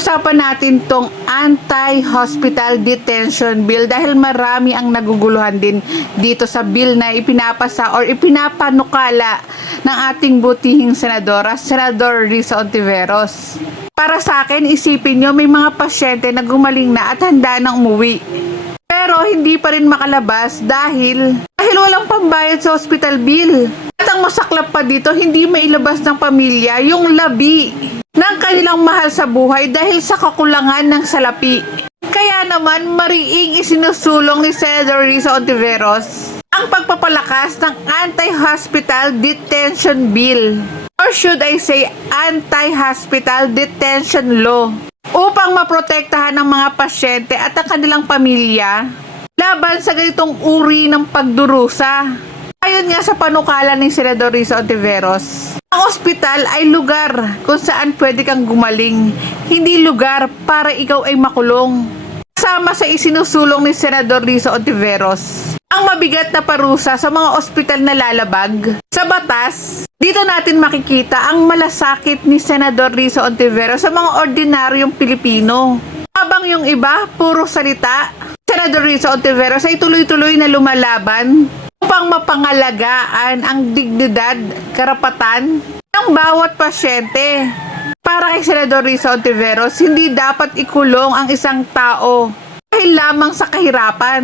Pag-usapan natin tong anti-hospital detention bill dahil marami ang naguguluhan din dito sa bill na ipinapasa or ipinapanukala ng ating butihing senadora, Senador Risa Hontiveros. Para sa akin, isipin nyo may mga pasyente na gumaling na at handa nang umuwi. Pero hindi pa rin makalabas dahil walang pambayad sa hospital bill. At ang masaklap pa dito, hindi mailabas ng pamilya yung labi ng kanilang mahal sa buhay dahil sa kakulangan ng salapi. Kaya naman mariing isinusulong ni Senador Risa Hontiveros ang pagpapalakas ng anti-hospital detention bill, or should I say anti-hospital detention law, upang maprotektahan ng mga pasyente at ang kanilang pamilya laban sa ganitong uri ng pagdurusa. Ayon nga sa panukala ni Senador Risa Hontiveros, ang ospital ay lugar kung saan pwede kang gumaling, hindi lugar para ikaw ay makulong. Kasama sa isinusulong ni Senador Risa Hontiveros ang mabigat na parusa sa mga ospital na lalabag sa batas. Dito natin makikita ang malasakit ni Senador Risa Hontiveros sa mga ordinaryong Pilipino. Habang yung iba, puro salita, Senador Risa Hontiveros ay tuloy-tuloy na lumalaban upang mapangalagaan ang dignidad, karapatan ng bawat pasyente. Para kay Senador Risa Hontiveros, hindi dapat ikulong ang isang tao dahil lamang sa kahirapan.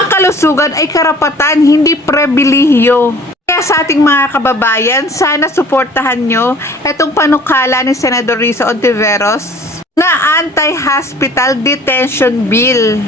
Ang kalusugan ay karapatan, hindi pribilehiyo. Kaya sa ating mga kababayan, sana suportahan nyo itong panukala ni Senador Risa Hontiveros na anti-hospital detention bill.